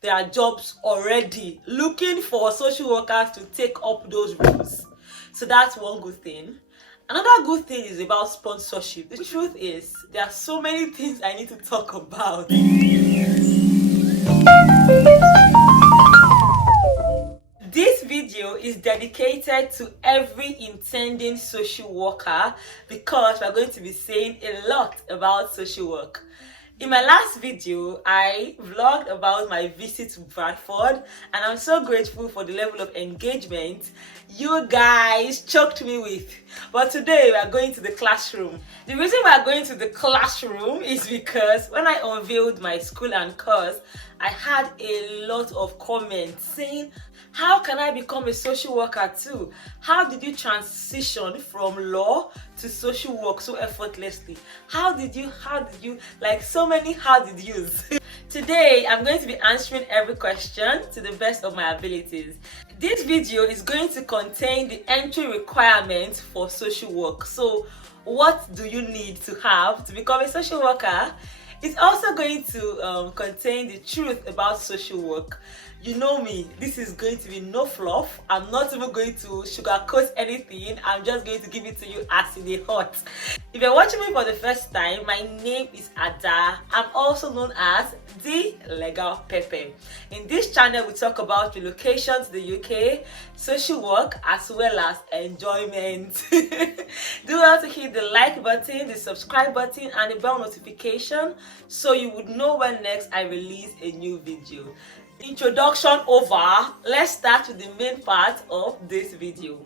there are jobs already looking for social workers to take up those roles. So that's one good thing. Another good thing is about sponsorship. The truth is, there are so many things I need to talk about. This video is dedicated to every intending social worker because we're going to be saying a lot about social work. In my last video, I vlogged about my visit to Bradford, and I'm so grateful for the level of engagement you guys choked me with. But today we are going to the classroom. The reason we are going to the classroom is because when I unveiled my school and course, I had a lot of comments saying, how can I become a social worker too? How did you transition from law to social work so effortlessly? How did you, like so many how did yous. Today, I'm going to be answering every question to the best of my abilities. This video is going to contain the entry requirements for social work. So, what do you need to have to become a social worker? It's also going to contain the truth about social work. You know me, this is going to be no fluff. I'm not even going to sugarcoat anything. I'm just going to give it to you as it is hot. If you're watching me for the first time, my name is Ada. I'm also known as the Legal Pepe. In this channel, we talk about relocation to the UK, social work, as well as enjoyment. Do well to hit the like button, the subscribe button, and the bell notification so you would know when next I release a new video. Introduction over. Let's start with the main part of this video.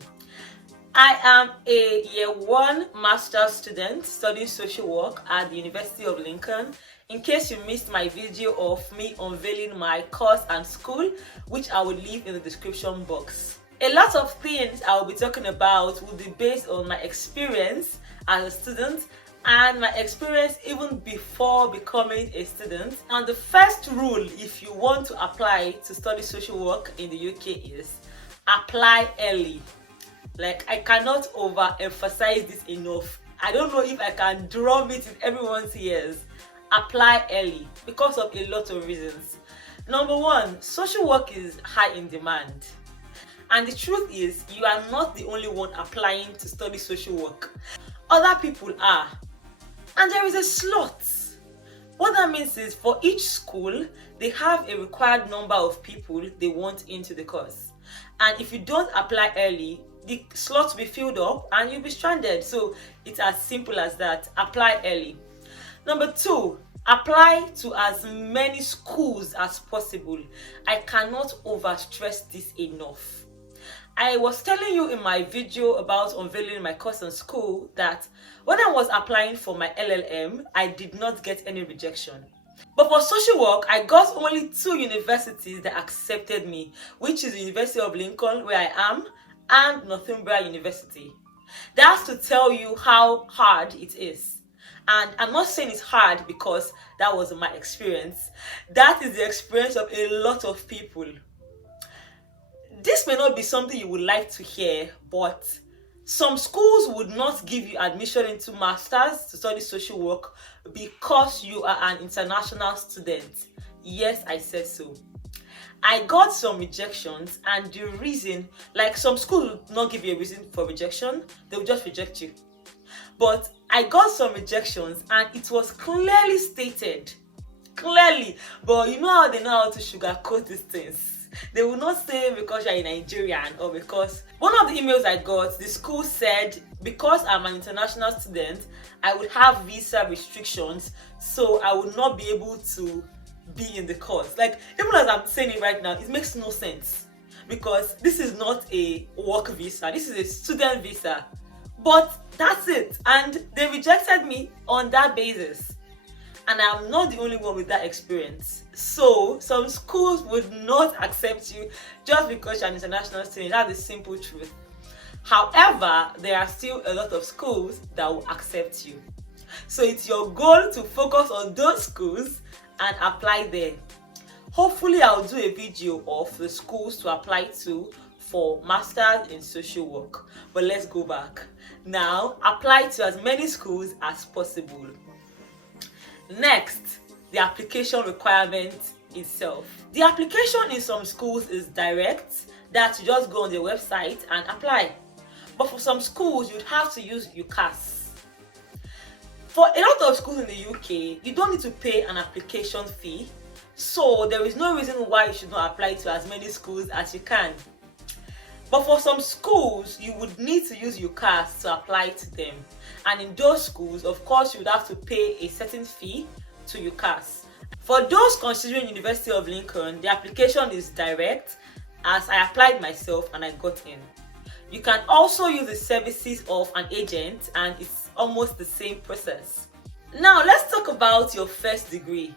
I am a year 1 master's student studying social work at the University of Lincoln. In case you missed my video of me unveiling my course and school, which I will leave in the description box. A lot of things I will be talking about will be based on my experience as a student and my experience even before becoming a student. And the first rule if you want to apply to study social work in the UK is apply early. Like, I cannot overemphasize this enough. I don't know if I can drum it in everyone's ears. Apply early because of a lot of reasons. Number one, social work is high in demand. And the truth is, you are not the only one applying to study social work. Other people are. And there is a slot. What that means is, for each school, they have a required number of people they want into the course. And if you don't apply early, the slot will be filled up and you'll be stranded. So it's as simple as that. Apply early. Number 2, apply to as many schools as possible. I cannot overstress this enough. I was telling you in my video about unveiling my course and school that when I was applying for my LLM, I did not get any rejection. But for social work, I got only 2 universities that accepted me, which is the University of Lincoln, where I am, and Northumbria University. That's to tell you how hard it is. And I'm not saying it's hard because that was my experience. That is the experience of a lot of people. This may not be something you would like to hear, but some schools would not give you admission into masters to study social work because you are an international student. Yes, I said so. I got some rejections, and the reason, like, some schools will not give you a reason for rejection, they will just reject you. But I got some rejections and it was clearly stated. Clearly. But you know how they know how to sugarcoat these things. They will not say because you're a Nigerian or because... One of the emails I got, the school said because I'm an international student, I would have visa restrictions, so I would not be able to be in the course. Like, even as I'm saying it right now, it makes no sense because this is not a work visa, this is a student visa. But that's it, and they rejected me on that basis. And I'm not the only one with that experience. So some schools would not accept you just because you're an international student. That's the simple truth. However, there are still a lot of schools that will accept you. So it's your goal to focus on those schools and apply there. Hopefully I'll do a video of the schools to apply to for masters in social work. But let's go back. Now, apply to as many schools as possible. Next, the application requirements itself. The application in some schools is direct, that you just go on their website and apply. But for some schools, you'd have to use UCAS. For a lot of schools in the UK, you don't need to pay an application fee, so there is no reason why you should not apply to as many schools as you can. But for some schools, you would need to use UCAS to apply to them. And in those schools, of course, you would have to pay a certain fee to UCAS. For those considering University of Lincoln, the application is direct, as I applied myself and I got in. You can also use the services of an agent, and it's almost the same process. Now, let's talk about your first degree.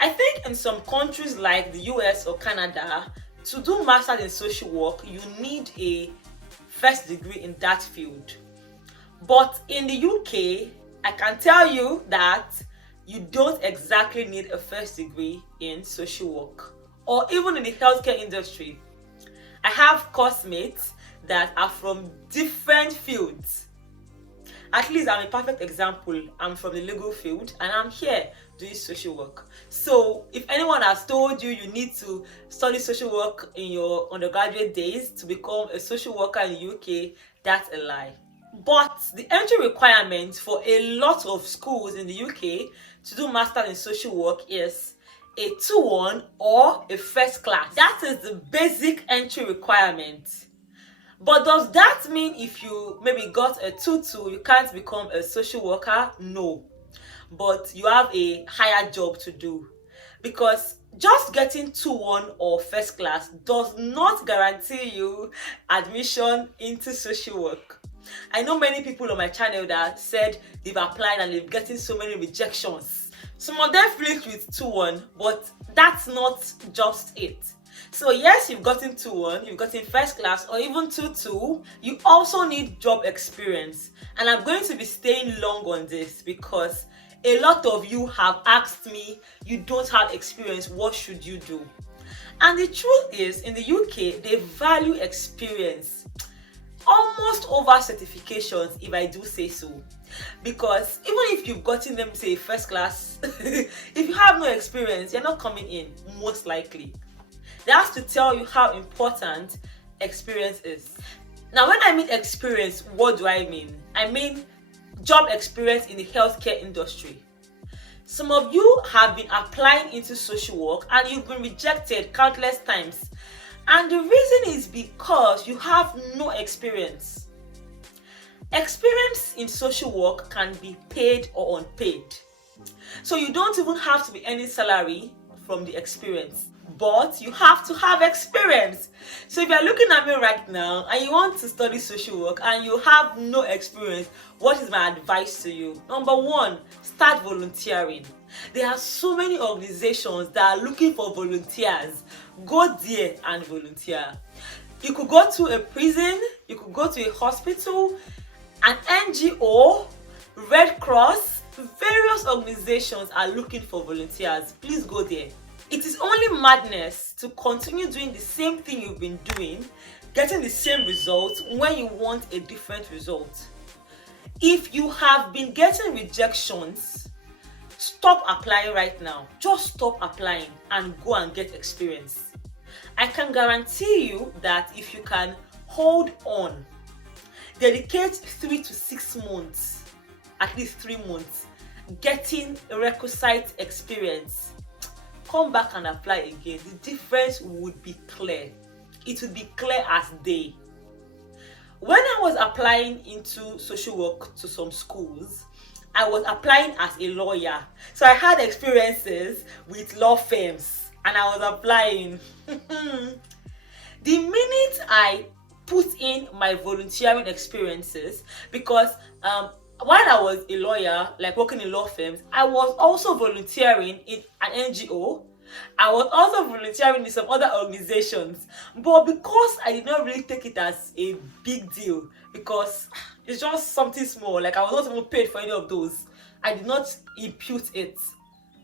I think in some countries like the US or Canada, to do masters in social work, you need a first degree in that field. But in the UK, I can tell you that you don't exactly need a first degree in social work or even in the healthcare industry. I have course mates that are from different fields. At least I'm a perfect example. I'm from the legal field and I'm here doing social work. So if anyone has told you you need to study social work in your undergraduate days to become a social worker in the UK, that's a lie. But the entry requirement for a lot of schools in the UK to do masters in social work is a 2-1 or a first class. That is the basic entry requirement. But does that mean if you maybe got a 2-2, you can't become a social worker? No. But you have a higher job to do. Because just getting 2-1 or first class does not guarantee you admission into social work. I know many people on my channel that said they've applied and they've getting so many rejections. Some of them flipped with 2-1, but that's not just it. So yes, you've gotten 2-1, you've gotten first class, or even 2-2. You also need job experience. And I'm going to be staying long on this because a lot of you have asked me, you don't have experience, what should you do? And the truth is, in the UK, they value experience almost over certifications, if I do say so. Because even if you've gotten them, say, first class, if you have no experience, you're not coming in, most likely. That's to tell you how important experience is. Now, when I mean experience, what do I mean? I mean job experience in the healthcare industry. Some of you have been applying into social work and you've been rejected countless times. And the reason is because you have no experience. Experience in social work can be paid or unpaid. So you don't even have to be earning salary from the experience, but you have to have experience. So if you're looking at me right now and you want to study social work and you have no experience, what is my advice to you? Number one, start volunteering. There are so many organizations that are looking for volunteers. Go there and volunteer. You could go to a prison, you could go to a hospital, an NGO, Red Cross, various organizations are looking for volunteers. Please go there. It is only madness to continue doing the same thing you've been doing, getting the same result when you want a different result. If you have been getting rejections, stop applying right now. Just stop applying and go and get experience. I can guarantee you that if you can hold on, dedicate 3 to 6 months, at least 3 months, getting requisite experience, come back and apply again. The difference would be clear. It would be clear as day. When I was applying into social work to some schools, I was applying as a lawyer. So I had experiences with law firms and I was applying. The minute I put in my volunteering experiences, because while I was a lawyer, like working in law firms, I was also volunteering in an NGO. I was also volunteering in some other organizations. But because I did not really take it as a big deal, because it's just something small, like I was not even paid for any of those, I did not impute it.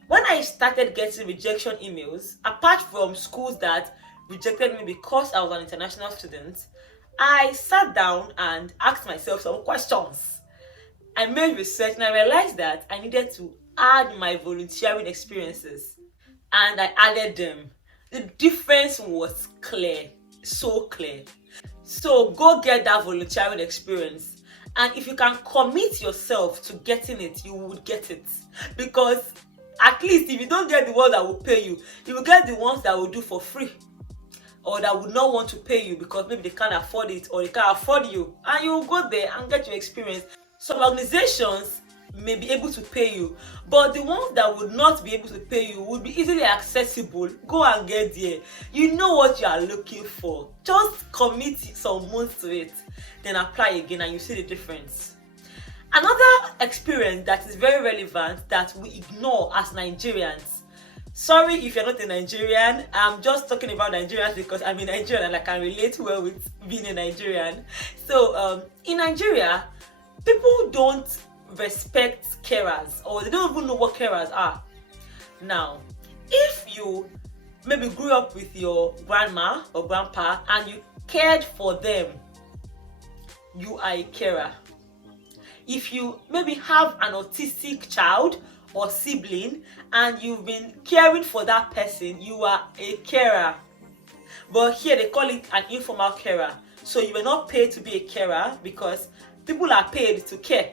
When I started getting rejection emails, apart from schools that rejected me because I was an international student, I sat down and asked myself some questions. I made research and I realized that I needed to add my volunteering experiences. and I added them. The difference was clear, so clear. So go get that volunteering experience, and if you can commit yourself to getting it, you would get it. Because at least if you don't get the ones that will pay you, you will get the ones that will do for free, or that would not want to pay you because maybe they can't afford it or they can't afford you, and you will go there and get your experience. Some organizations may be able to pay you, but the ones that would not be able to pay you would be easily accessible. Go and get there. You know what you are looking for. Just commit some months to it, then apply again, and you see the difference. Another experience that is very relevant that we ignore as Nigerians. Sorry if you're not a Nigerian, I'm just talking about Nigerians because I'm a Nigerian and I can relate well with being a Nigerian. So in Nigeria, people don't respect carers, or they don't even know what carers are. Now, if you maybe grew up with your grandma or grandpa and you cared for them, you are a carer. If you maybe have an autistic child or sibling and you've been caring for that person, you are a carer. But here they call it an informal carer. So you were not paid to be a carer because people are paid to care,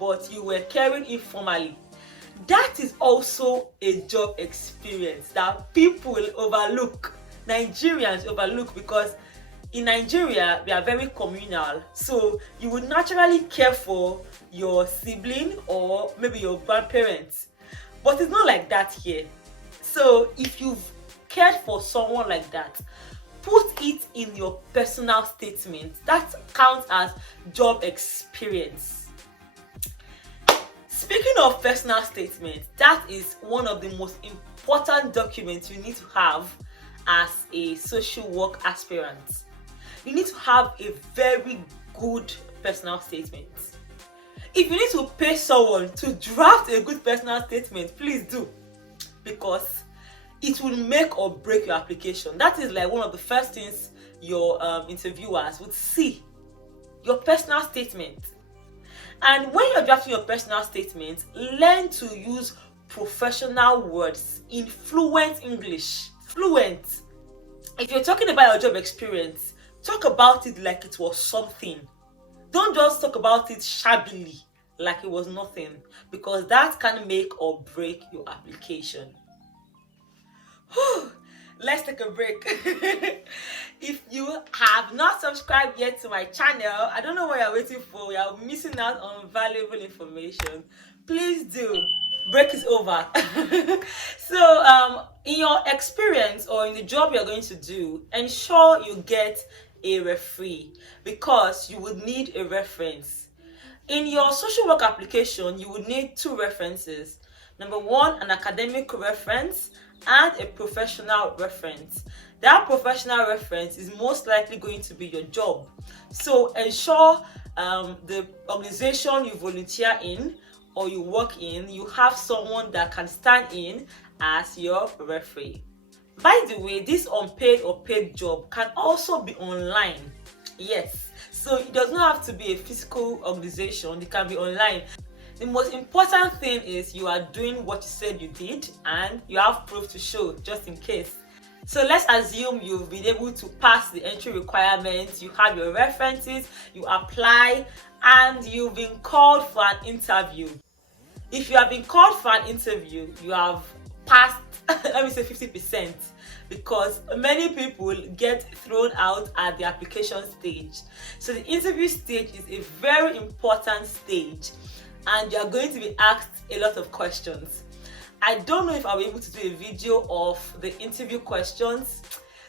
but you were caring informally. That is also a job experience that people overlook. Nigerians overlook, because in Nigeria we are very communal. So you would naturally care for your sibling or maybe your grandparents, but it's not like that here. So if you've cared for someone like that, put it in your personal statement. That counts as job experience. Speaking of personal statement, that is one of the most important documents you need to have as a social work aspirant. You need to have a very good personal statement. If you need to pay someone to draft a good personal statement, please do, because it will make or break your application. That is like one of the first things your interviewers would see, your personal statement. And when you're drafting your personal statement, learn to use professional words in fluent English. Fluent. If you're talking about your job experience, talk about it like it was something. Don't just talk about it shabbily, like it was nothing, because that can make or break your application. Let's take a break. If you have not subscribed yet to my channel, I don't know what you're waiting for. You're missing out on valuable information. Please do. Break is over. So in your experience or in the job you're going to do, ensure you get a referee, because you would need a reference. In your social work application, you would need 2 references. Number 1, an academic reference and a professional reference. That professional reference is most likely going to be your job. So ensure the organization you volunteer in or you work in, you have someone that can stand in as your referee. By the way, this unpaid or paid job can also be online. Yes, so it does not have to be a physical organization, it can be online. The most important thing is you are doing what you said you did and you have proof to show, just in case. So let's assume you've been able to pass the entry requirements, you have your references, you apply, and you've been called for an interview. If you have been called for an interview, you have passed, let me say 50%, because many people get thrown out at the application stage. So the interview stage is a very important stage, and you are going to be asked a lot of questions. I don't know if I'll be able to do a video of the interview questions.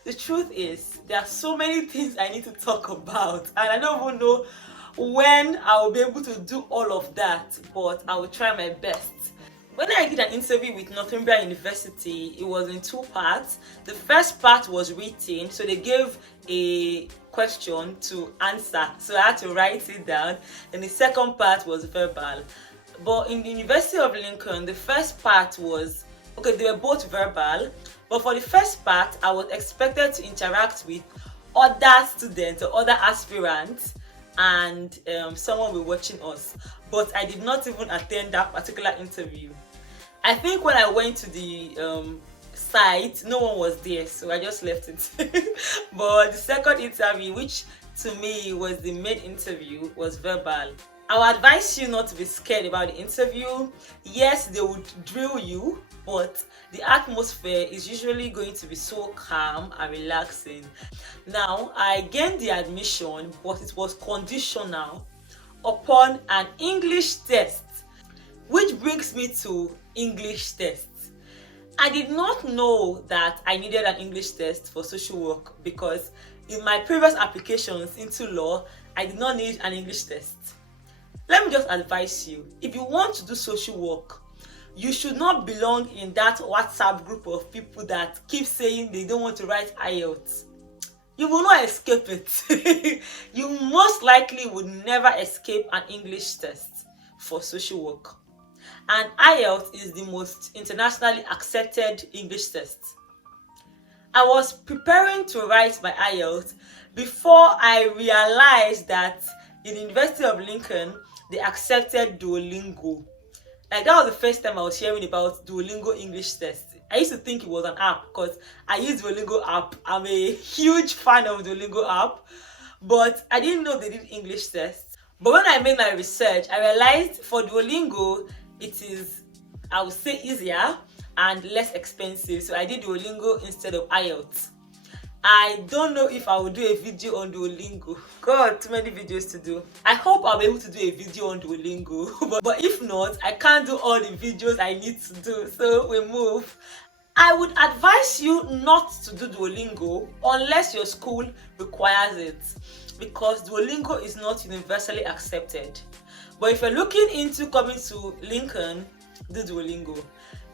The truth is, there are so many things I need to talk about, and I don't even know when I will be able to do all of that, but I will try my best. When I did an interview with Northumbria University, it was in 2 parts. The first part was written, so they gave a question to answer, so I had to write it down, and the second part was verbal. But in the University of Lincoln, the first part was, okay, they were both verbal, but for the first part, I was expected to interact with other students or other aspirants, and someone will be watching us, but I did not even attend that particular interview. I think when I went to the site, no one was there, so I just left it. But the second interview, which to me was the main interview, was verbal. I would advise you not to be scared about the interview. Yes, they would drill you, but the atmosphere is usually going to be so calm and relaxing. Now, I gained the admission, but it was conditional upon an English test, which brings me to English test. I did not know that I needed an English test for social work because in my previous applications into law, I did not need an English test. Let me just advise you, if you want to do social work, you should not belong in that WhatsApp group of people that keep saying they don't want to write IELTS. You will not escape it. You most likely would never escape an English test for social work. And IELTS is the most internationally accepted English test. I was preparing to write my IELTS before I realized that in the University of Lincoln, they accepted Duolingo. Like, that was the first time I was hearing about Duolingo English test. I used to think it was an app because I use Duolingo app. I'm a huge fan of Duolingo app, but I didn't know they did English tests. But when I made my research, I realized for Duolingo, it is, I would say, easier and less expensive. So I did Duolingo instead of IELTS. I don't know if I will do a video on Duolingo. God, too many videos to do. I hope I'll be able to do a video on Duolingo. but if not, I can't do all the videos I need to do. So we move. I would advise you not to do Duolingo unless your school requires it, because Duolingo is not universally accepted. But if you're looking into coming to Lincoln, do Duolingo.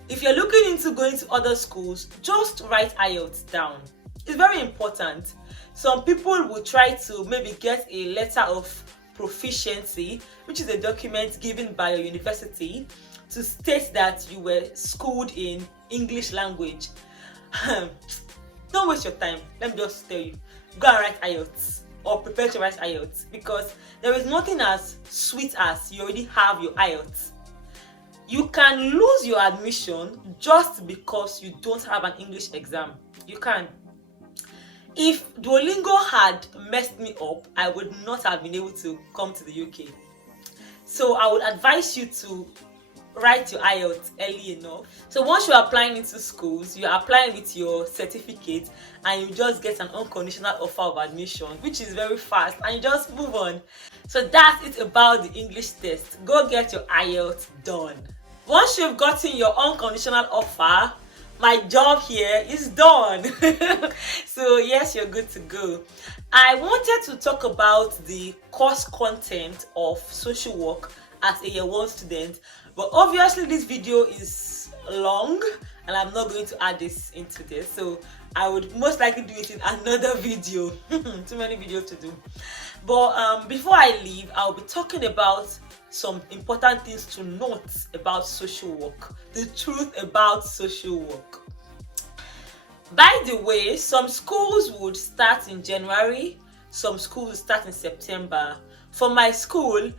If you're looking into going to other schools, just write IELTS down. It's very important. Some people will try to maybe get a letter of proficiency, which is a document given by your university to state that you were schooled in English language. Don't waste your time. Let me just tell you, go and write IELTS or prepare to write IELTS, because there is nothing as sweet as you already have your IELTS. You can lose your admission just because you don't have an English exam. You can. If Duolingo had messed me up, I would not have been able to come to the UK. So I would advise you to write your IELTS early enough. So once you're applying into schools, you're applying with your certificate and you just get an unconditional offer of admission, which is very fast, and you just move on. So that's it about the English test. Go get your IELTS done. Once you've gotten your unconditional offer, my job here is done. So yes, you're good to go. I wanted to talk about the course content of social work as a year 1 student, but obviously this video is long and I'm not going to add this into this, so I would most likely do it in another video. Too many videos to do. But before I leave, I'll be talking about some important things to note about social work, the truth about social work. By the way, some schools would start in January, some schools would start in September. For my school,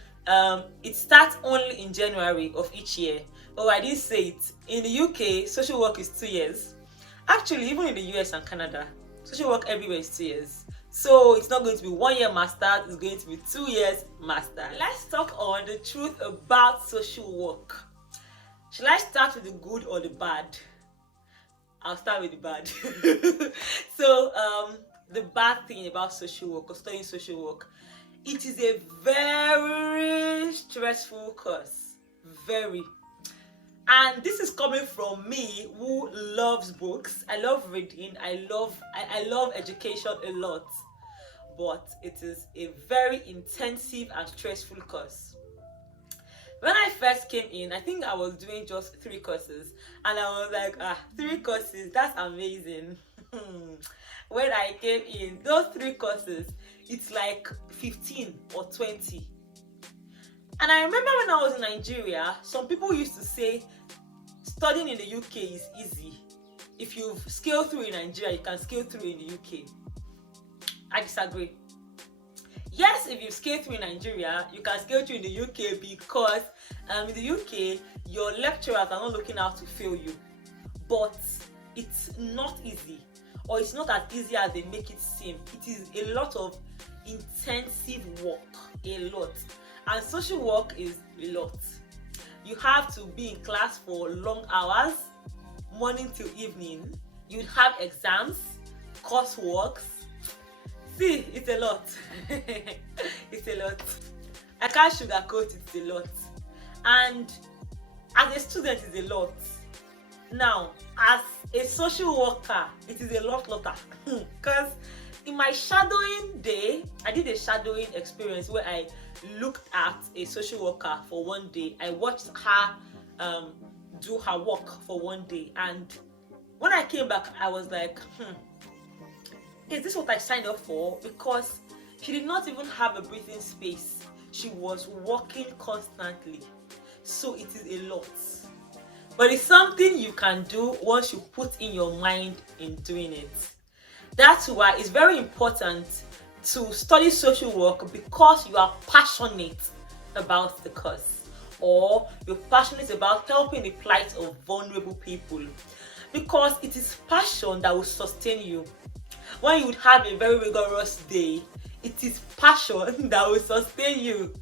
it starts only in January of each year. Oh, I didn't say it. In the UK, social work is 2 years. Actually, even in the US and Canada, social work everywhere is 2 years. So it's not going to be 1 year master, it's going to be 2 years master. Let's talk on the truth about social work. Shall I start with the good or the bad? I'll start with the bad. So the bad thing about social work or studying social work, it is a very stressful course. Very. And this is coming from me who loves books. I love reading. I love education a lot. But it is a very intensive and stressful course. When I first came in, I think I was doing just 3 courses. And I was like, 3 courses, that's amazing. When I came in, those 3 courses, it's like 15 or 20. And I remember when I was in Nigeria, some people used to say studying in the UK is easy. If you've scaled through in Nigeria, you can scale through in the UK. I disagree. Yes, if you've scaled through in Nigeria, you can scale through in the UK because in the UK, your lecturers are not looking out to fail you. But it's not easy, or it's not as easy as they make it seem. It is a lot of intensive work, a lot. And social work is a lot. You have to be in class for long hours, morning till evening. You'd have exams, coursework. See, it's a lot. It's a lot. I can't sugarcoat, it's a lot. And as a student, it's a lot. Now, as a social worker, it is a lot lotter. Because in my shadowing day, I did a shadowing experience where I looked at a social worker for one day. I watched her do her work for one day, and when I came back, I was like, is this what I signed up for? Because she did not even have a breathing space. She was working constantly. So it is a lot. But it's something you can do once you put in your mind in doing it. That's why it's very important to study social work, because you are passionate about the cause, or you're passionate about helping the plight of vulnerable people, because it is passion that will sustain you. When you would have a very rigorous day, it is passion that will sustain you.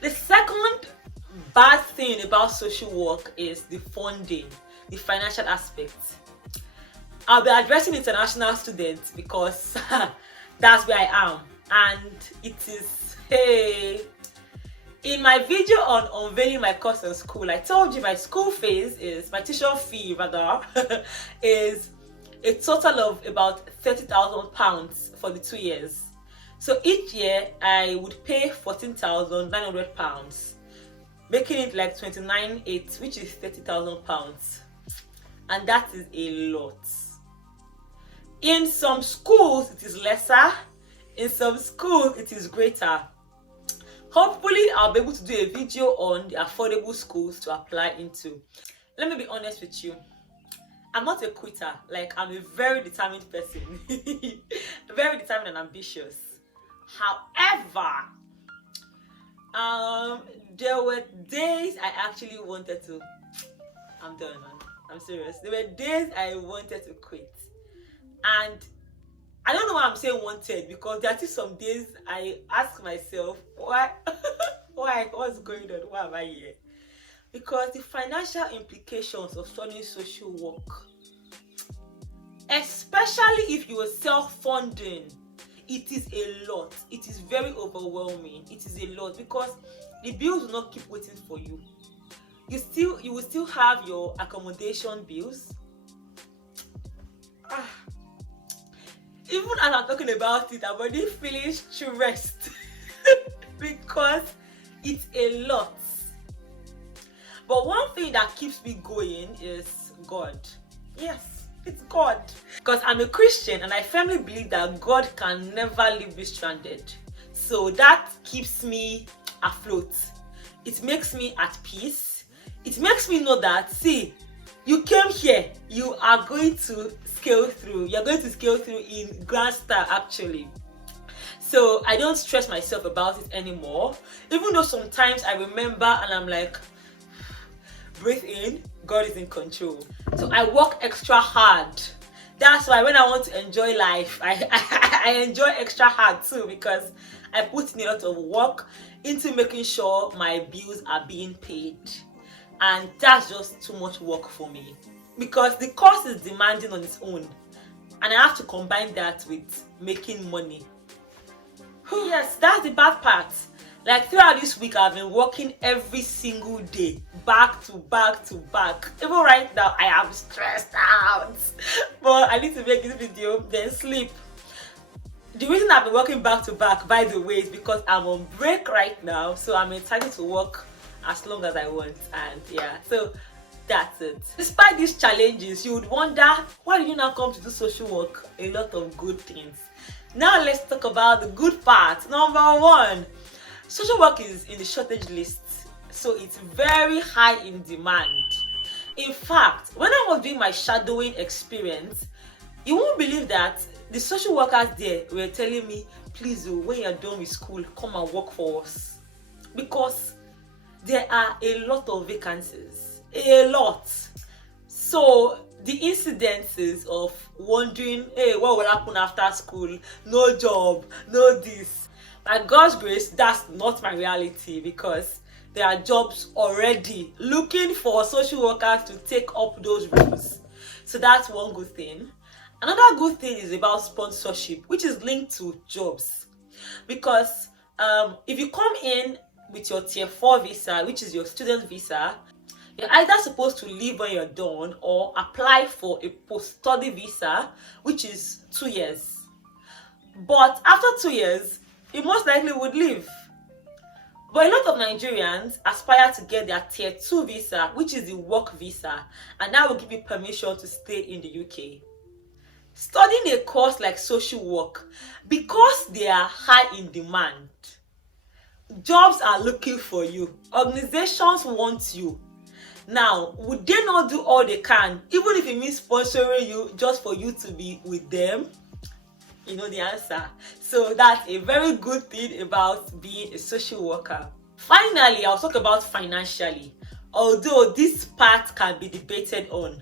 The second bad thing about social work is the funding, the financial aspect. I'll be addressing international students because that's where I am, and it is, hey, in my video on unveiling my course in school, I told you my school fees is, my tuition fee rather, is a total of about £30,000 for the 2 years. So each year I would pay £14,900, making it like 29,800, which is £30,000, and that is a lot. In some schools it is lesser, in some schools it is greater. Hopefully I'll be able to do a video on the affordable schools to apply into. Let me be honest with you, I'm not a quitter. Like, I'm a very determined person. Very determined and ambitious. However, there were days I actually wanted to, I'm done, man. I'm serious. There were days I wanted to quit. And I don't know why I'm saying wanted, because there are still some days I ask myself, why? Why? What's going on? Why am I here? Because the financial implications of studying social work, especially if you are self-funding, it is a lot. It is very overwhelming. It is a lot, because the bills will not keep waiting for you. You will still have your accommodation bills. Even as I'm talking about it, I'm already feeling stressed because it's a lot. But one thing that keeps me going is God. Yes, it's God. Because I'm a Christian and I firmly believe that God can never leave me stranded. So that keeps me afloat. It makes me at peace. It makes me know that, see, you came here, you are going to scale through. You're going to scale through in grand style, actually. So I don't stress myself about it anymore. Even though sometimes I remember and I'm like, breathe in, God is in control. So I work extra hard. That's why when I want to enjoy life, I enjoy extra hard too, because I put in a lot of work into making sure my bills are being paid. And that's just too much work for me, because the course is demanding on its own, and I have to combine that with making money. Yes, that's the bad part. Like, throughout this week I've been working every single day, back to back to back. Even right now I am stressed out, but I need to make this video, then sleep. The reason I've been working back to back, by the way, is because I'm on break right now, so I'm entitled to work as long as I want. And yeah, so that's it. Despite these challenges, you would wonder, why did you now come to do social work? A lot of good things. Now let's talk about the good part. Number one, social work is in the shortage list, so it's very high in demand. In fact, when I was doing my shadowing experience, you won't believe that the social workers there were telling me, please, when you're done with school, come and work for us, because there are a lot of vacancies, a lot. So the incidences of wondering, hey, what will happen after school? No job, no this. By God's grace, that's not my reality, because there are jobs already looking for social workers to take up those roles. So that's one good thing. Another good thing is about sponsorship, which is linked to jobs. Because if you come in with your tier 4 visa, which is your student visa, you're either supposed to leave when you're done or apply for a post-study visa, which is 2 years. But after 2 years, you most likely would leave. But a lot of Nigerians aspire to get their tier 2 visa, which is the work visa, and that will give you permission to stay in the UK. Studying a course like social work, because they are high in demand, jobs are looking for you, organizations want you. Now, would they not do all they can, even if it means sponsoring you just for you to be with them? You know the answer. So that's a very good thing about being a social worker. Finally, I'll talk about financially, although this part can be debated on.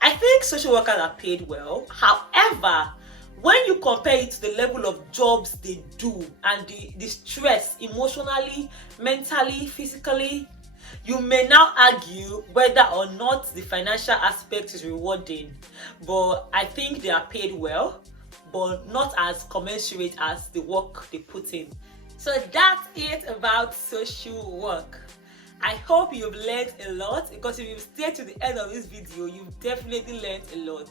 I think social workers are paid well. However, when you compare it to the level of jobs they do and the stress emotionally, mentally, physically, you may now argue whether or not the financial aspect is rewarding. But I think they are paid well, but not as commensurate as the work they put in. So that's it about social work. I hope you've learned a lot, because if you've stayed to the end of this video, you've definitely learned a lot.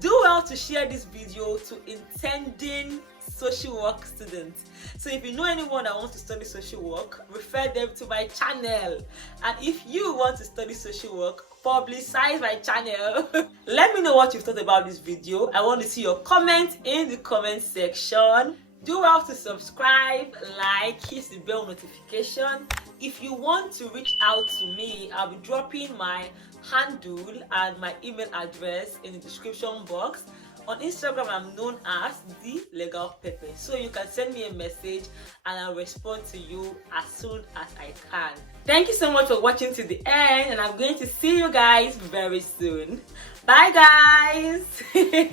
Do well to share this video to intending social work students. So if you know anyone that wants to study social work, refer them to my channel. And if you want to study social work, publicize my channel. Let me know what you thought about this video. I want to see your comments in the comment section. Do well to subscribe, like, hit the bell notification. If you want to reach out to me, I'll be dropping my handle and my email address in the description box. On Instagram, I'm known as The Legal Pepper. So you can send me a message and I'll respond to you as soon as I can. Thank you so much for watching to the end, and I'm going to see you guys very soon. Bye guys!